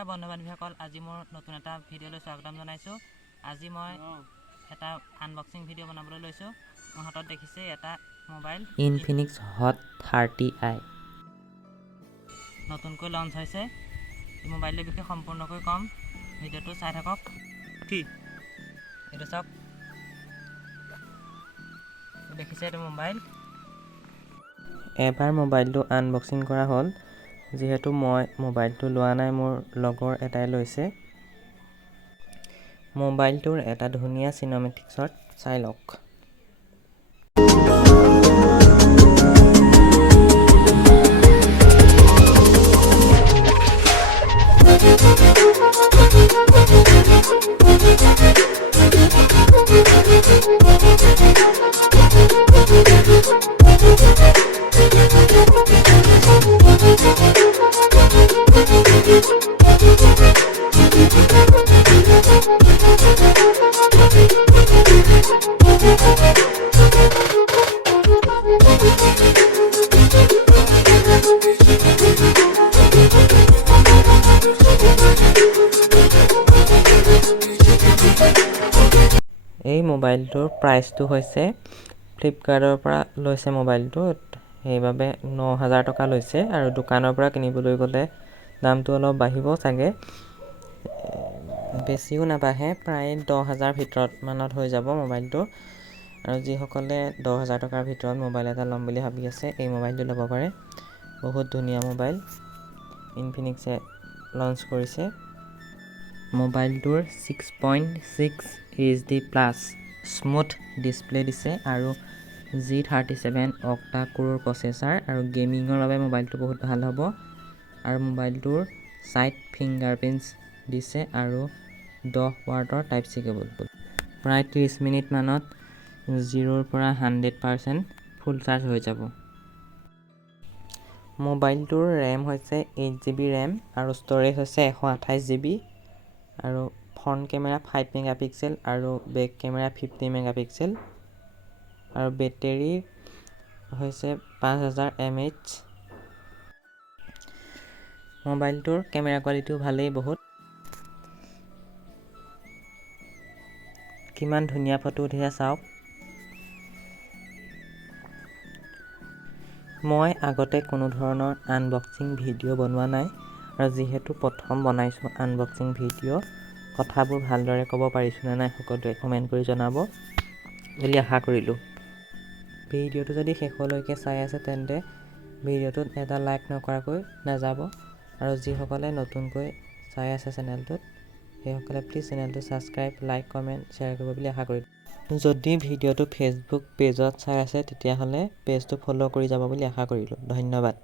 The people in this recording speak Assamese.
নমস্কাৰ বন্ধু-বান্ধৱীসকল, আজি মোৰ নতুন এটা ভিডিঅ'লৈ স্বাগতম জনাইছোঁ। আজি মই এটা আনবক্সিং ভিডিঅ' বনাবলৈ লৈছোঁ। মোৰ হাতত দেখিছে এটা মোবাইল Infinix Hot 30i নতুনকৈ লঞ্চ হৈছে। এই মোবাইলটোৰ বিষয়ে সম্পূৰ্ণকৈ ক'ম, ভিডিঅ'টো চাই থাকক। এইটো চাওক, দেখিছে এইটো মোবাইল। এবাৰ মোবাইলটো আনবক্সিং কৰা হ'ল। যিহেতু মই মোবাইলটো লোৱা নাই, মোৰ লগৰ এটাই লৈছে। মোবাইলটোৰ এটা ধুনীয়া চিনেমেটিক্সত চাই লওক। এই মোবাইলটোৰ প্ৰাইচটো হৈছে, ফ্লিপকাৰ্টৰ পৰা লৈছে মোবাইলটো, সেইবাবে 9,000 টকা লৈছে। আৰু দোকানৰ পৰা কিনিবলৈ গ'লে দামটো অলপ বাঢ়িব চাগে, বেছিও নাবাঢ়ে, প্ৰায় 10,000 ভিতৰত মানত হৈ যাব মোবাইলটো। আৰু যিসকলে 10,000 টকাৰ ভিতৰত মোবাইল এটা ল'ম বুলি ভাবি আছে, এই মোবাইলটো ল'ব পাৰে। বহুত ধুনীয়া মোবাইল, ইনফিনিক্সে লঞ্চ কৰিছে। মোবাইলটোৰ 6.6 HD প্লাছ স্মুথ ডিছপ্লে দিছে আৰু G37 অক্টা কোৰৰ প্ৰচেছৰ, আৰু গেমিঙৰ বাবে মোবাইলটো বহুত ভাল হ'ব। আৰু মোবাইলটোৰ ছাইড ফিংগাৰপ্ৰিণ্টছ দিছে আৰু 10 ৱাটৰ টাইপ চি কেবল। প্ৰায় 30 মিনিটমানত 0ৰ পৰা 100% ফুল চাৰ্জ হৈ যাব। মোবাইলটোৰ ৰেম হৈছে 8GB ৰেম আৰু ষ্ট'ৰেজ হৈছে 128 GB। আৰু ফ্ৰণ্ট কেমেৰা 5 মেগাপিক্সেল আৰু বেক কেমেৰা 50 মেগাপিক্সেল। আৰু বেটেৰী হৈছে 5000 mAh। মোবাইলটোৰ কেমেৰা কোৱালিটিও ভালেই বহুত। কিমান ধুনীয়া ফটো উঠিছে চাওক। মই আগতে কোনো ধৰণৰ আনবক্সিং ভিডিঅ' বনোৱা নাই, আৰু যিহেতু প্ৰথম বনাইছোঁ আনবক্সিং ভিডিঅ', কথাবোৰ ভালদৰে ক'ব পাৰিছোঁ নে নাই সকলোৱে কমেণ্ট কৰি জনাব বুলি আশা কৰিলোঁ। ভিডিঅ'টো যদি শেষলৈকে চাই আছে তেন্তে ভিডিঅ'টোত এটা লাইক নকৰাকৈ নাযাব। আৰু যিসকলে নতুনকৈ চাই আছে চেনেলটোত, সেইসকলে প্লিজ চেনেলটো ছাবস্ক্ৰাইব, লাইক, কমেণ্ট, শ্বেয়াৰ কৰিব বুলি আশা কৰিলোঁ। যদি ভিডিঅ'টো ফেচবুক পেজত চাই আছে তেতিয়াহ'লে পেজটো ফ'ল' কৰি যাব বুলি আশা কৰিলোঁ। ধন্যবাদ।